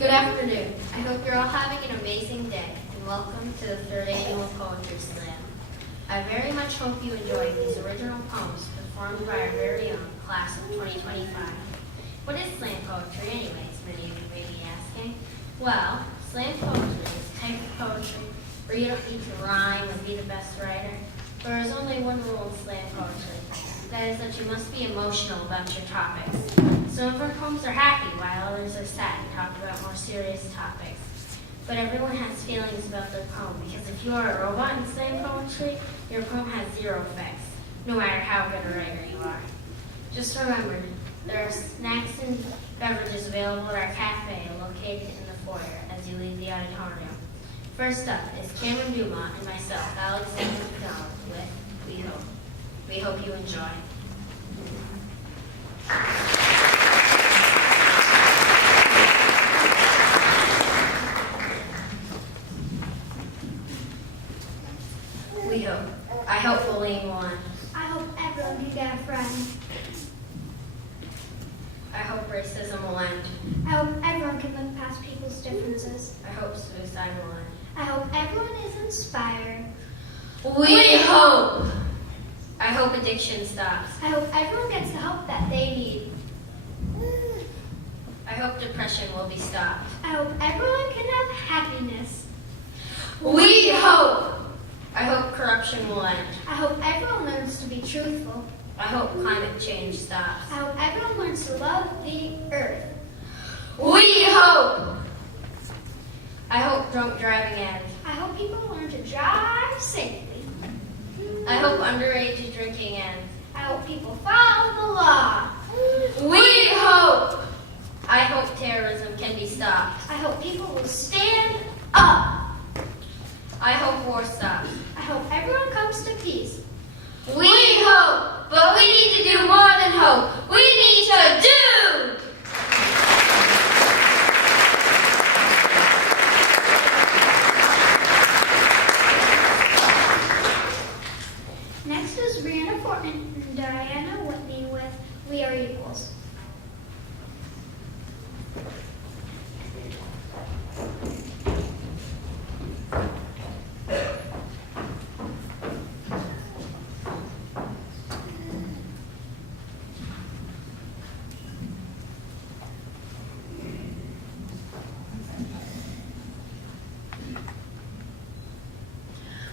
Good afternoon. I hope you're all having an amazing day, and welcome to the 3rd Annual Poetry Slam. I very much hope you enjoyed these original poems performed by our very own class of 2025. What is slam poetry anyways, many of you may be asking? Well, slam poetry is a type of poetry where you don't need to rhyme or be the best writer. There is only one rule in slam poetry. That is that you must be emotional about your topics. Some of our poems are happy, while others are sad and talk about more serious topics. But everyone has feelings about their poem, because if you are a robot in slam poetry, your poem has zero effects, no matter how good a writer you are. Just remember, there are snacks and beverages available at our cafe located in the foyer as you leave the auditorium. First up is Cameron Dumont and myself, Alexander McDonald, with We Hope. We hope you enjoy. We hope. I hope bullying will end. I hope everyone can get a friend. I hope racism will end. I hope everyone can look past people's differences. I hope suicide will end. I hope everyone is inspired. We hope. I hope addiction stops. I hope everyone gets the help that they need. I hope depression will be stopped. I hope everyone can have happiness. We hope. I hope corruption will end. I hope everyone learns to be truthful. I hope climate change stops. I hope everyone learns to love the earth. We hope. I hope drunk driving ends. I hope people learn to drive safely. I hope underage drinking ends. I hope people follow the law. We hope. I hope terrorism can be stopped. I hope people will stand up. I hope war stops. I hope everyone comes to peace. We hope, but we need to do more than hope. We need to do! Next is Brianna Fortman and Diana Whitney with We Are Equals.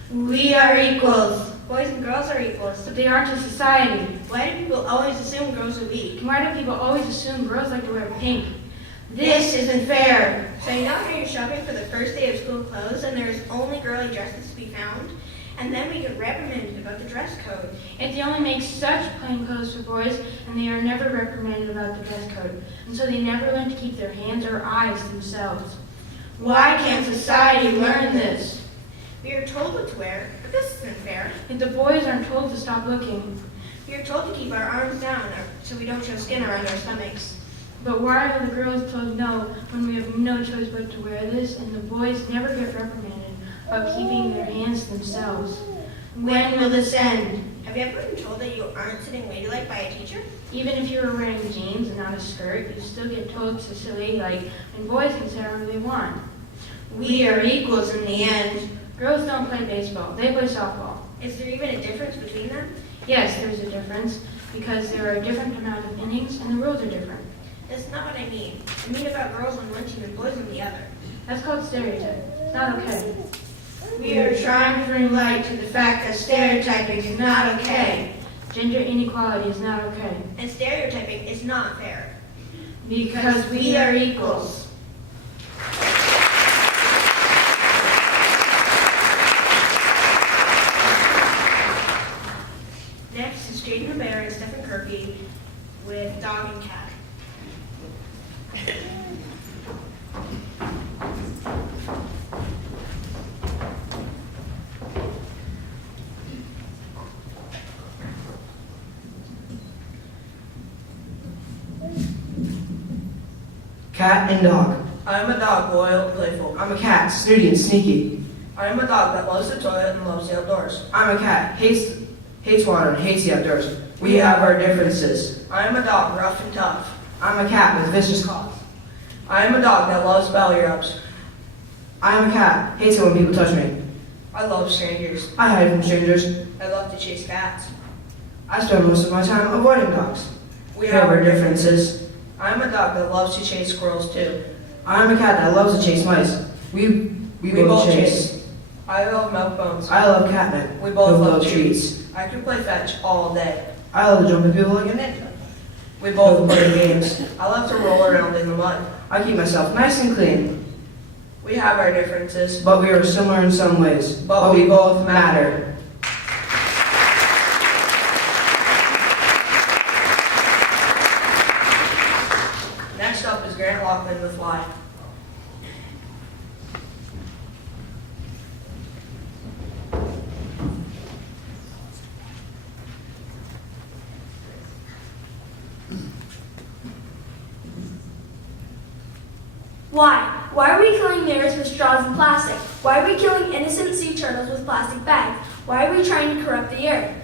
We are equals. Boys and girls are equals. But they aren't in society. Why do people always assume girls are weak? And why do people always assume girls like to wear pink? This isn't fair. So you know how you're shopping for the first day of school clothes and there's only girly dresses to be found? And then we get reprimanded about the dress code. If they only make such plain clothes for boys, and they are never reprimanded about the dress code, and so they never learn to keep their hands or eyes to themselves. Why can't society learn this? We are told what to wear, but this isn't fair. If the boys aren't told to stop looking, We are told to keep our arms down so we don't show skin around our stomachs. but why are the girls told no when we have no choice but to wear this, and the boys never get reprimanded about keeping their hands to themselves? When will this end? Have you ever been told that you aren't sitting ladylike by a teacher? Even if you are wearing jeans and not a skirt, you still get told to sit ladylike, and boys can sit however they want. We are equals in the end. Girls don't play baseball, they play softball. Is there even a difference between them? Yes, there's a difference, because there are a different amount of innings, and the rules are different. That's not what I mean. I mean about girls on one team and boys on the other. That's called stereotype. It's not okay. We are trying to bring light to the fact that stereotyping is not okay. Gender inequality is not okay. And stereotyping is not fair. Because we are equals. Next is Jaden Bear and Stephen Kirby with Dog and Cat. Cat and dog. I'm a dog, loyal and playful. I'm a cat, snooty and sneaky. I'm a dog that loves the toilet and loves the outdoors. I'm a cat, hates water and hates the outdoors. We have our differences. I'm a dog, rough and tough. I'm a cat with vicious claws. I am a dog that loves belly rubs. I am a cat. Hates it when people touch me. I love strangers. I hide from strangers. I love to chase cats. I spend most of my time avoiding dogs. We There have are our differences. I am a dog that loves to chase squirrels too. I am a cat that loves to chase mice. We both chase. I love milk bones. I love catnip. We both love treats. I could play fetch all day. I love to jump at people like a ninja. We both play games. I love to roll around in the mud. I keep myself nice and clean. We have our differences. But we are similar in some ways. But we we both matter. Next up is Grant Loughlin with Fly. Why? Why are we killing the earth with straws and plastic? Why are we killing innocent sea turtles with plastic bags? Why are we trying to corrupt the earth?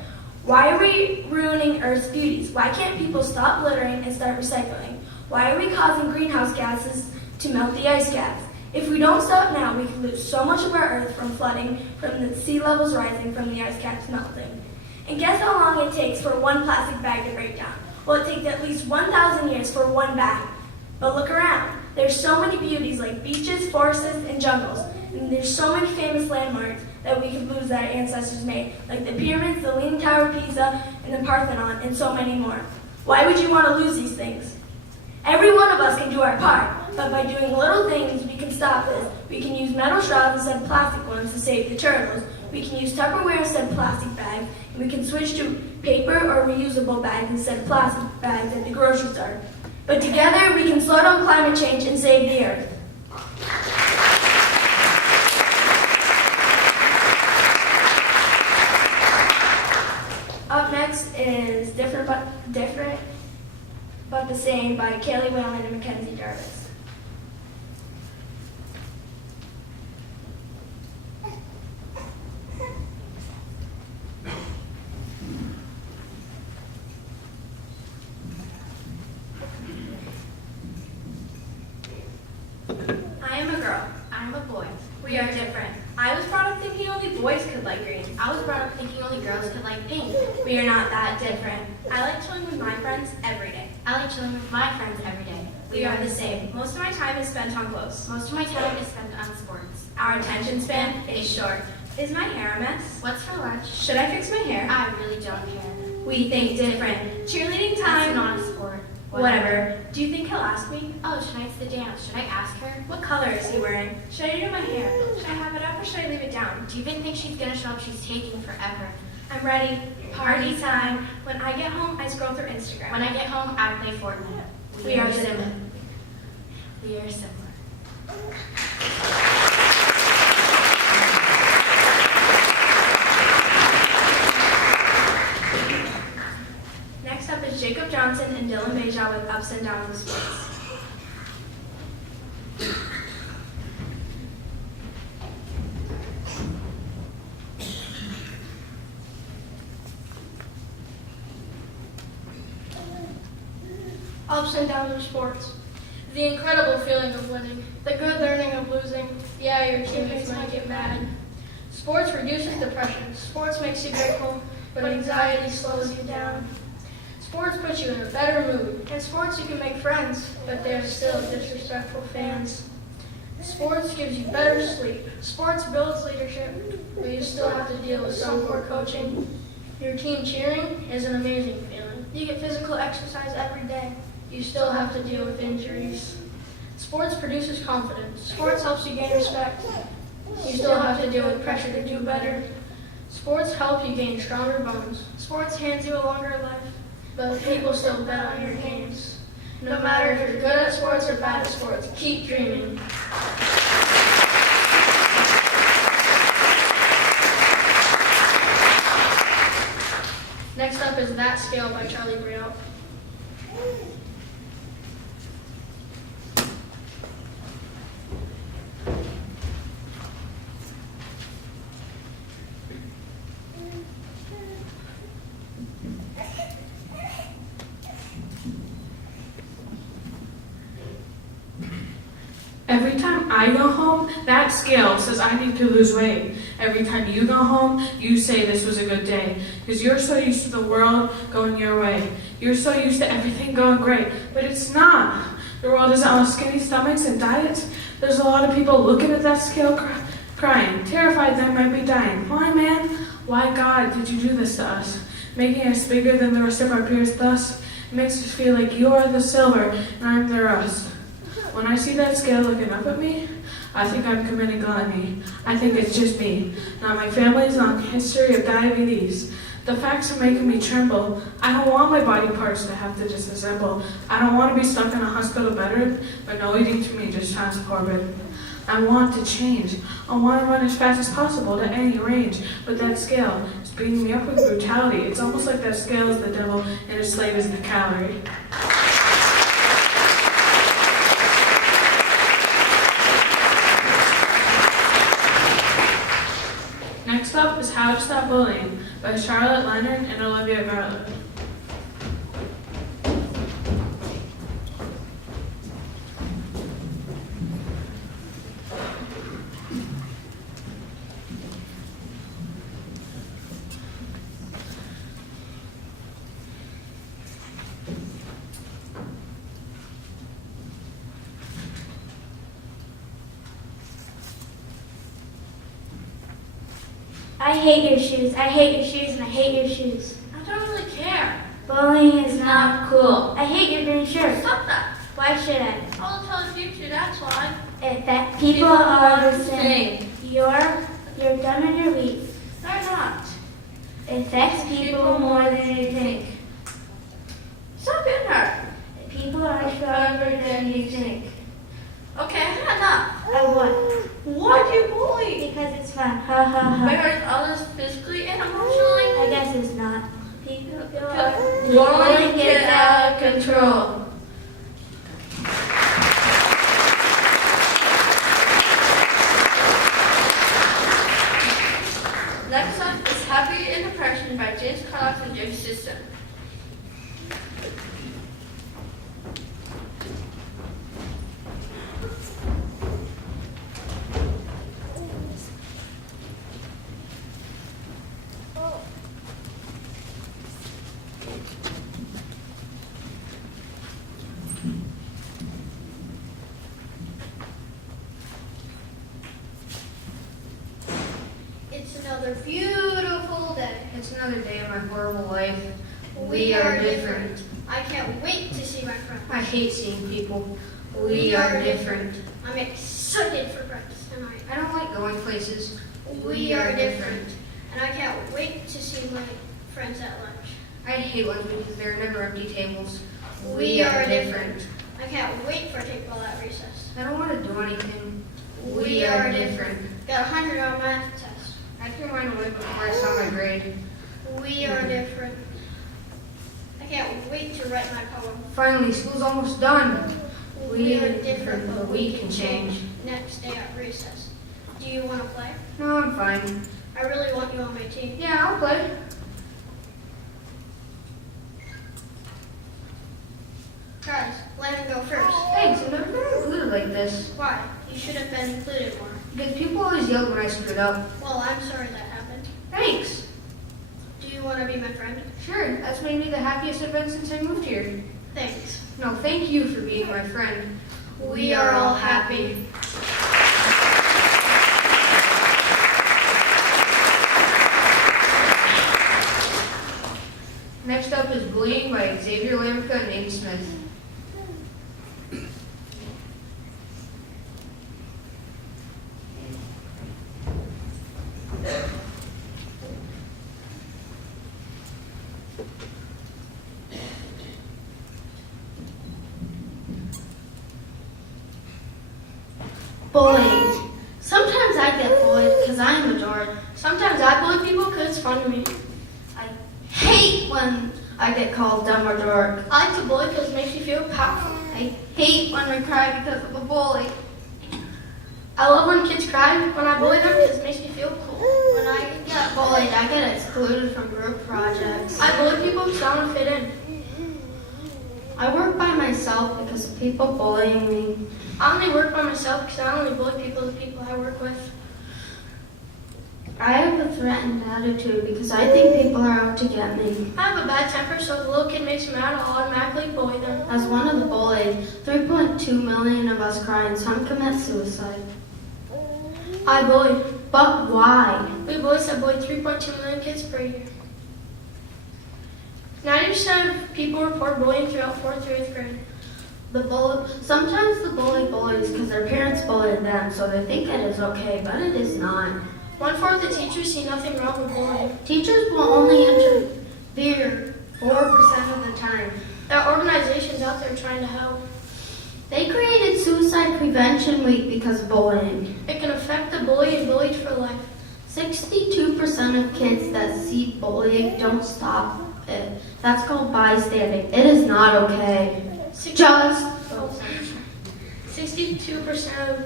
Why are we ruining Earth's beauties? Why can't people stop littering and start recycling? Why are we causing greenhouse gases to melt the ice caps? If we don't stop now, we could lose so much of our Earth from flooding, from the sea levels rising, from the ice caps melting. And guess how long it takes for one plastic bag to break down? Well, it takes at least 1,000 years for one bag. But look around. There's so many beauties like beaches, forests, and jungles. And there's so many famous landmarks that we could lose that our ancestors made, like the pyramids, the Leaning Tower of Pisa, and the Parthenon, and so many more. Why would you want to lose these things? Every one of us can do our part, but by doing little things, we can stop this. We can use metal straws instead of plastic ones to save the turtles. We can use Tupperware instead of plastic bags, and we can switch to paper or reusable bags instead of plastic bags at the grocery store. But together, we can slow down climate change and save the earth. Up next is Different But the Same by Kaylee Whalen and Mackenzie Jarvis. I am a girl. I am a boy. We are different. I was brought up thinking only boys could like green. I was brought up thinking only girls could like pink. We are not that different. I like chilling with my friends every day. I like chilling with my friends every day. We are the same. Most of my time is spent on clothes. Most of my time is spent on sports. Our attention span is short. Is my hair a mess? What's for lunch? Should I fix my hair? I really don't care. We think different. Cheerleading That's time. not a sport. Whatever. Do you think he'll ask me? Oh, tonight's the dance. Should I ask her? What color is he wearing? Should I do my hair? Should I have it up or should I leave it down? Do you even think she's gonna show up? She's taking forever. I'm ready. Party time. When I get home, I scroll through Instagram. When I get home, I play Fortnite. We are similar. We are similar. Next up is Jacob Johnson and Dylan Beja with Ups and Downs of Sports. Ups and downs of sports. The incredible feeling of winning. The good learning of losing. Yeah, your teammates might get mad. Sports reduces depression. Sports makes you grateful, but anxiety slows you down. Sports puts you in a better mood. In sports you can make friends, but they're still disrespectful fans. Sports gives you better sleep. Sports builds leadership, but you still have to deal with some poor coaching. Your team cheering is an amazing feeling. You get physical exercise every day. You still have to deal with injuries. Sports produces confidence. Sports helps you gain respect. You still have to deal with pressure to do better. Sports help you gain stronger bones. Sports hands you a longer life, but people still bet on your games. No matter if you're good at sports or bad at sports, keep dreaming. Next up is That Scale by Charlie Brielle. Every time I go home, that scale says I need to lose weight. Every time you go home, you say this was a good day. Because you're so used to the world going your way. You're so used to everything going great. But it's not. The world isn't all skinny stomachs and diets. There's a lot of people looking at that scale crying, terrified they might be dying. Why, man? Why, God, did you do this to us? Making us bigger than the rest of our peers thus? It makes us feel like you are the silver and I'm the rust. When I see that scale looking up at me, I think I'm committing gluttony. I think it's just me, not my family's long history of diabetes. The facts are making me tremble. I don't want my body parts to have to disassemble. I don't want to be stuck in a hospital bed, but no eating to me just sounds morbid. I want to change. I want to run as fast as possible to any range, but that scale is beating me up with brutality. It's almost like that scale is the devil and its slave is the calorie. Next up is How to Stop Bullying by Charlotte Leonard and Olivia Garland. I hate your shoes. I hate your shoes, and I hate your shoes. I don't really care. Bullying is not cool. I hate your green shirt. Stop that. Why should I? I'll tell the future, that's why. In fact, people are the same. You're dumb and you're weak. They're not. It affects people more than you think. Stop in her. People are stronger than you think. Okay, enough. I what? Why do you bully? Because it's fun. Ha ha ha. By hurting others physically and I emotionally? guess it's not. People are Bullying gets out of control. Next up is Happy and Depression by James Carlock and Jim System. It's another beautiful day. It's another day of my horrible life. We are different. I can't wait to see my friends. I hate seeing people. We are different. I'm excited for breakfast tonight. I don't like going places. We are different. And I can't wait to see my friends at lunch. I hate lunch because there are never empty tables. We are different. I can't wait for kickball at recess. I don't want to do anything. We are different. Got 100 on math test. I threw mine away before I saw my grade. We are different. I can't wait to write my poem. Finally, school's almost done. We are different, but we can change. Next day at recess. Do you want to play? No, I'm fine. I really want you on my team. Yeah, I'll play. Guys, let him go first. Thanks, I've never been included like this. Why? You should have been included more. Because people always yell when I screwed up. Well, I'm sorry that happened. Thanks. Do you want to be my friend? Sure, that's made me the happiest I've been since I moved here. Thanks. No, thank you for being my friend. We are all happy. Next up is Bullying by Xavier Lamka and Nate Smith. Bullying. Sometimes I get bullied because I am adored. Sometimes I bully people because it's fun to me. I hate when I get called dumb or dork. I like to bully because it makes me feel powerful. I hate when we cry because of a bully. I love when kids cry when I bully them because it makes me feel cool. When I get bullied, I get excluded from group projects. I bully people because I want to fit in. I work by myself because of people bullying me. I only work by myself because I only bully people, the people I work with. I have a threatened attitude because I think people are out to get me. I have a bad temper, so if a little kid makes me mad, I'll automatically bully them. As one of the bullied, 3.2 million of us cry and some commit suicide. I bully. But why? We bullies have bullied 3.2 million kids per year. 90% of people report bullying throughout 4th through 8th grade. Sometimes the bully bullies because their parents bullied them, so they think it is okay, but it is not. 1/4 of the teachers see nothing wrong with bullying. Teachers will only interfere 4% of the time. There are organizations out there trying to help. They created Suicide Prevention Week because of bullying. It can affect the bully and bullied for life. 62% of kids that see bullying don't stop it. That's called bystanding. It is not okay. 62% of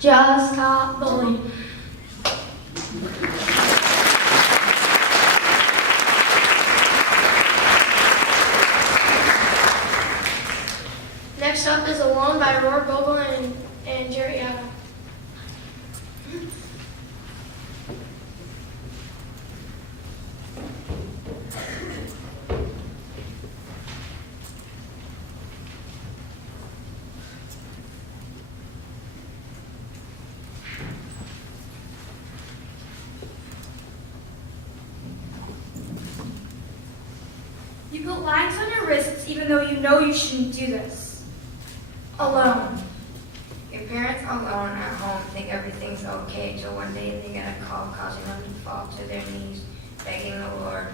Just stop bullying. Next up is Alone by Aurora Bogle and Jerry Adams. You put lines on your wrists even though you know you shouldn't do this. Alone. Your parents alone at home think everything's okay till one day they get a call causing them to fall to their knees, begging the Lord,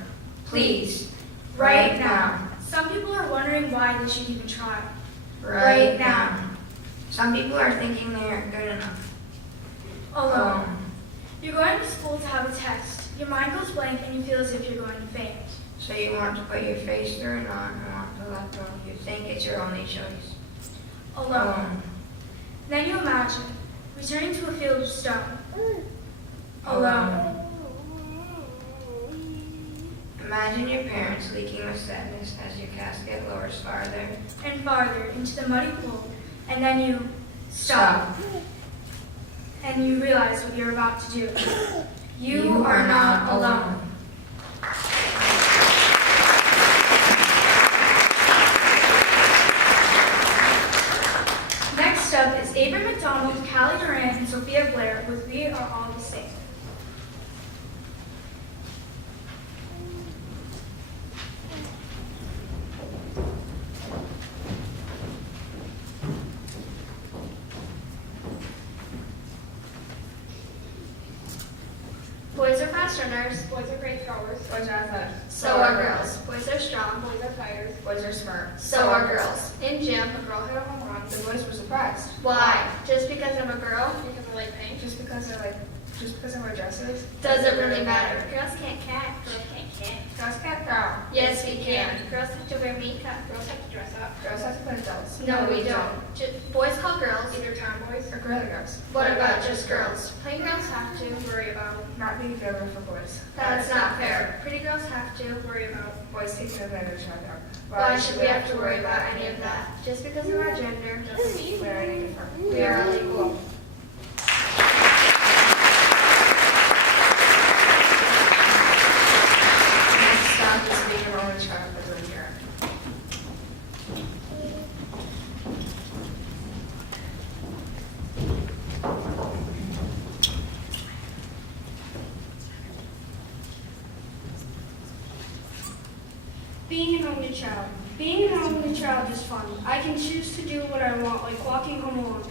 please, right now, Some people are wondering why they should even try. right now. Some people are thinking they aren't good enough. Alone. You're going to school to have a test. Your mind goes blank and you feel as if you're going to faint. So you want to put your face through and on and want to let go. You think it's your only choice. Alone. Then you imagine returning to a field of stone. Alone. Imagine your parents leaking with sadness as your casket lowers farther And farther into the muddy pool. And then you stop. And you realize what you're about to do. You are not alone. Next up is Avery McDonald, Callie Duran, and Sophia Blair with We Are All the Same. Boys are fast runners. Boys are great throwers. Boys are athletic. So are girls. Boys are strong. Boys are fighters. Boys are smart. So are girls. In gym, a girl hit a home run. The boys were surprised. Why? Just because I'm a girl? Because I like pink. Just because I wear dresses. Doesn't really matter. Girls can't catch. Girls can't catch. Girls can't throw. Yes, we can. Girls have to wear makeup. Girls have to dress up. Girls have to play adults. No, we don't. Boys call girls. Either tomboys Or girly girls. What about just girls? Playgirls have to worry about. Not being favorable for boys. That's not fair. Pretty girls have to worry about. Boys taking advantage of them. Why should we have to worry about any of that? Just because of our gender Doesn't mean We're any different. we are all equal. Next stop is being an only child for doing Europe. Being an only child. Being an only child is fun. I can choose to do what I want, like walking home alone.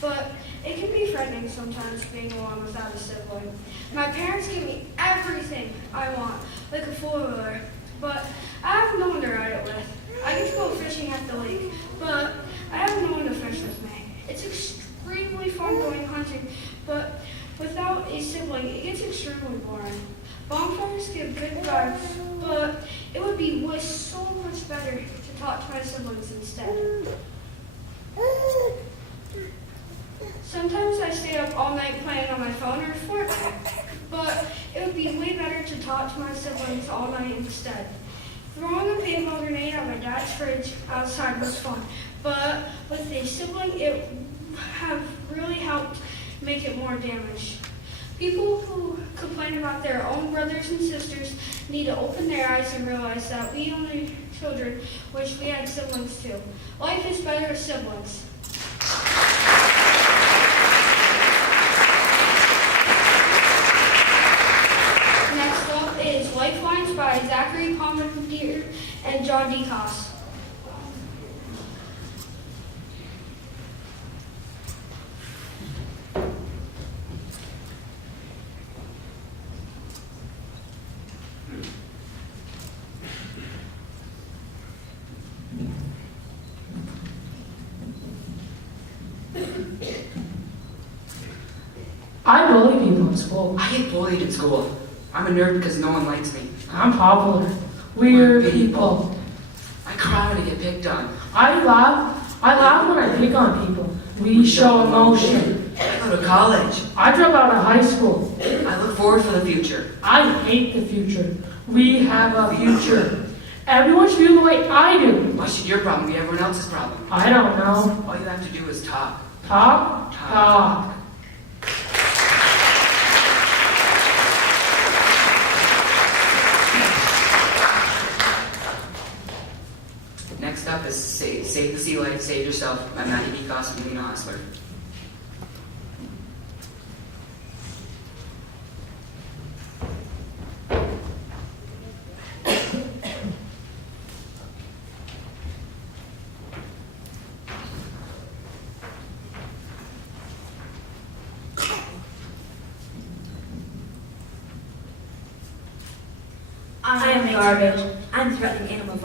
But it can be frightening sometimes being alone without a sibling. My parents give me everything I want, like a four-wheeler. But I have no one to ride it with. I get to go fishing at the lake, but I have no one to fish with me. It's extremely fun going hunting, but without a sibling, it gets extremely boring. Bonfires give good vibes, but it would be so much better to talk to my siblings instead. Sometimes I stay up all night playing on my phone or Fortnite, but it would be way better to talk to my siblings all night instead. Throwing a paintball grenade at my dad's fridge outside was fun, but with a sibling, it have really helped make it more damage. People who complain about their own brothers and sisters need to open their eyes and realize that we only children wish we had siblings too. Life is better with siblings. Next up is Lifelines by Zachary Palmentier and John DeCoss. I bully people in school. I get bullied in school. I'm a nerd because no one likes me. I'm popular. Weird people. I cry when I get picked on. I laugh when I pick on people. We show emotion. I go to college. I drop out of high school. I look forward for the future. I hate the future. We have a future. Everyone should do the way I do. Why should your problem be everyone else's problem? I don't know. All you have to do is talk. Talk? Talk. Next up is Save the Sea Life, Save Yourself by Maddie DeCoss and Lena Osler. I am garbage. I'm threatening animals.